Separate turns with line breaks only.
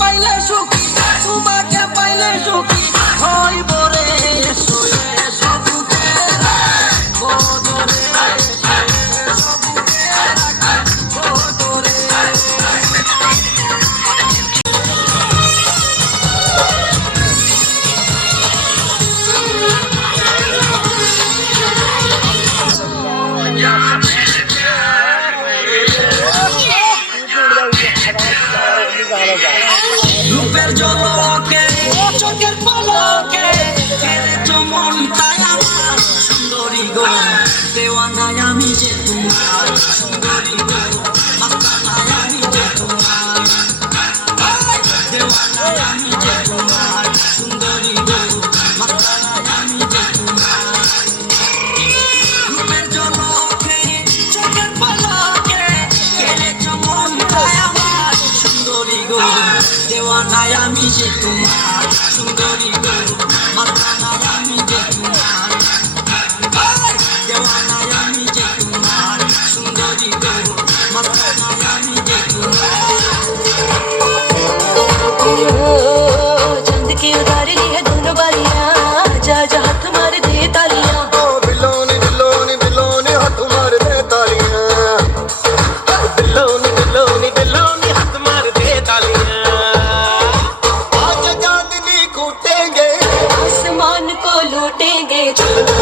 পাইলে সুখ তোমাকে রূপের জলকে চোখের পলকে। মন তাই আমার। আমি যে তোমার আমি যে তোমার সুন্দরী গরু মস্তানা আমি যে তোমার দেওয়ানা আমি যে তোমার সুন্দরী গরু মস্তানা আমি যে তোমার
चंद की उधारी ली है दोनों बार
you.